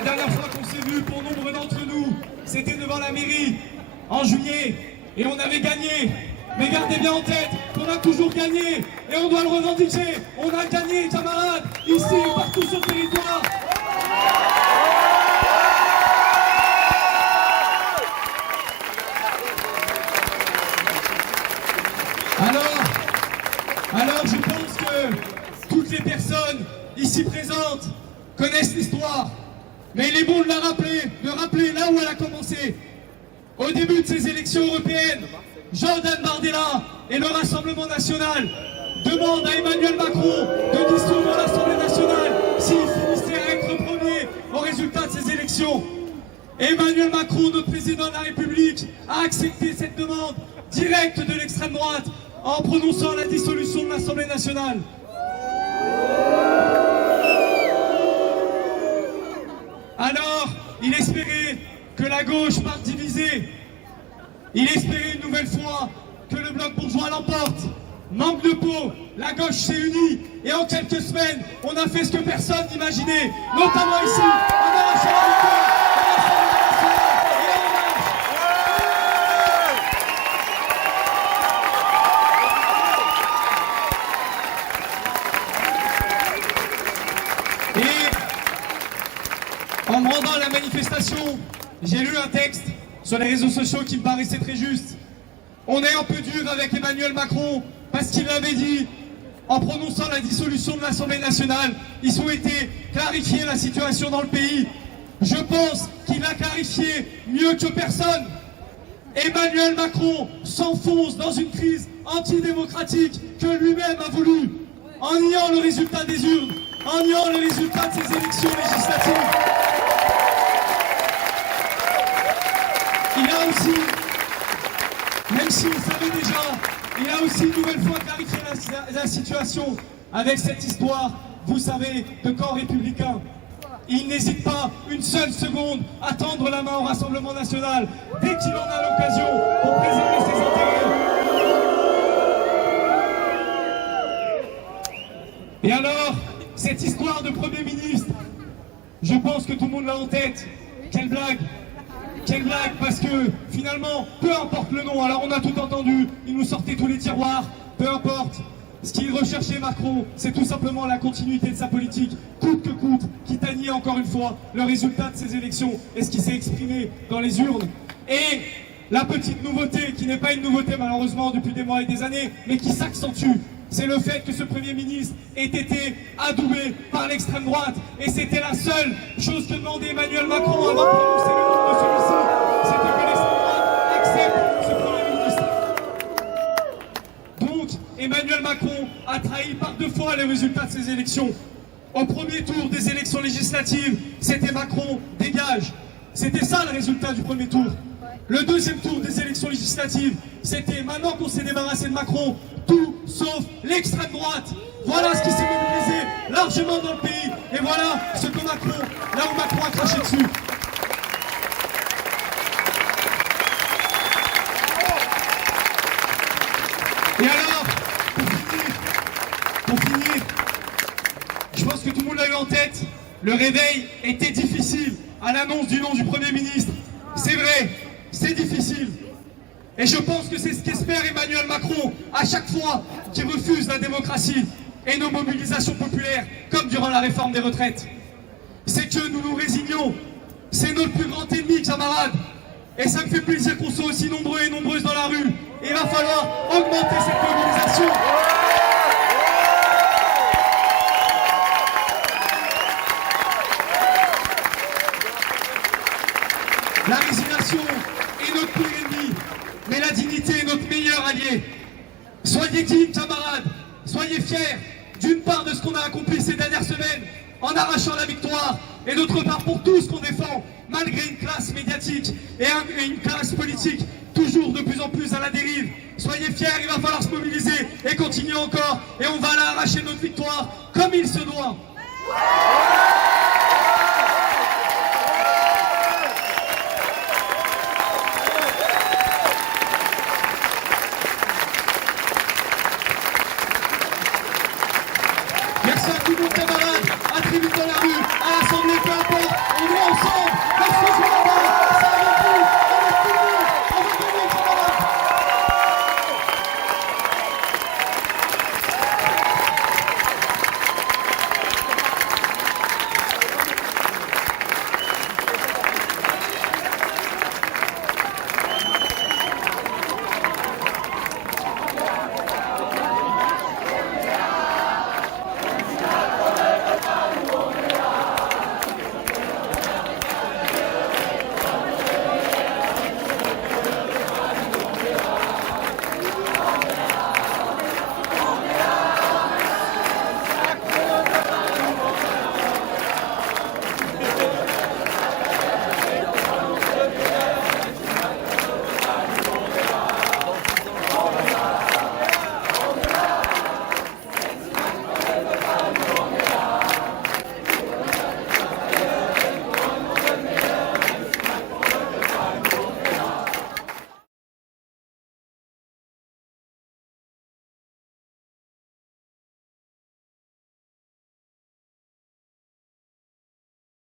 La dernière fois qu'on s'est vu, pour nombre d'entre nous, c'était devant la mairie, en juillet, et on avait gagné. Mais gardez bien en tête qu'on a toujours gagné, et on doit le revendiquer. On a gagné, camarades, ici, partout sur le territoire. Alors je pense que toutes les personnes ici présentes connaissent l'histoire, mais il est bon de rappeler là où elle a commencé. Au début de ces élections européennes, Jordan Bardella et le Rassemblement national demandent à Emmanuel Macron de dissoudre l'Assemblée nationale s'il finissait à être premier au résultat de ces élections. Emmanuel Macron, notre président de la République, a accepté cette demande directe de l'extrême droite en prononçant la dissolution de l'Assemblée nationale. Alors, il espérait que la gauche parte divisée. Il espérait une nouvelle fois que le bloc bourgeois l'emporte. Manque de peau, la gauche s'est unie et en quelques semaines, on a fait ce que personne n'imaginait, notamment ici, en arrachant la victoire de l'Assemblée nationale et en marche. Et en me rendant à la manifestation, j'ai lu un texte sur les réseaux sociaux qui me paraissait très juste. On est un peu dur avec Emmanuel Macron parce qu'il l'avait dit, en prononçant la dissolution de l'Assemblée nationale, il souhaitait clarifier la situation dans le pays. Je pense qu'il a clarifié mieux que personne. Emmanuel Macron s'enfonce dans une crise antidémocratique que lui-même a voulu, en niant le résultat des urnes, en niant le résultat de ces élections législatives. Il a aussi, même s'il le savait déjà, il a aussi une nouvelle fois clarifié la situation avec cette histoire, vous savez, de camp républicain. Il n'hésite pas une seule seconde à tendre la main au Rassemblement national dès qu'il en a l'occasion pour préserver ses intérêts. Et alors, cette histoire de Premier ministre, je pense que tout le monde l'a en tête. Quelle blague! Quelle blague, parce que finalement, peu importe le nom, alors on a tout entendu, il nous sortait tous les tiroirs, peu importe. Ce qu'il recherchait Macron, c'est tout simplement la continuité de sa politique, coûte que coûte, quitte à nier encore une fois le résultat de ces élections et ce qui s'est exprimé dans les urnes. Et la petite nouveauté, qui n'est pas une nouveauté malheureusement depuis des mois et des années, mais qui s'accentue, c'est le fait que ce Premier ministre ait été adoubé par l'extrême droite. Et c'était la seule chose que demandait Emmanuel Macron avant de prononcer le nom de celui-ci. C'était que l'extrême droite accepte ce Premier ministre. Donc, Emmanuel Macron a trahi par 2 fois les résultats de ces élections. Au premier tour des élections législatives, c'était Macron, dégage. C'était ça le résultat du premier tour. Le deuxième tour des élections législatives, c'était maintenant qu'on s'est débarrassé de Macron, tout sauf l'extrême droite. Voilà ce qui s'est mobilisé largement dans le pays. Et voilà ce que Macron, là où Macron a craché dessus. Et alors, pour finir, je pense que tout le monde l'a eu en tête, le réveil était difficile à l'annonce du nom du Premier ministre. C'est vrai, c'est difficile. Et je pense que c'est ce qu'espère Emmanuel Macron à chaque fois qu'il refuse la démocratie et nos mobilisations populaires, comme durant la réforme des retraites. C'est que nous nous résignons. C'est notre plus grand ennemi, camarades. Et ça me fait plaisir qu'on soit aussi nombreux et nombreuses dans la rue. Et il va falloir augmenter cette mobilisation. La résignation est notre pire ennemi, mais la dignité est notre meilleur allié. Soyez dignes, camarades, soyez fiers, d'une part de ce qu'on a accompli ces dernières semaines, en arrachant la victoire, et d'autre part pour tout ce qu'on défend, malgré une classe médiatique et une classe politique toujours de plus en plus à la dérive. Soyez fiers, il va falloir se mobiliser et continuer encore, et on va aller arracher notre victoire comme il se doit.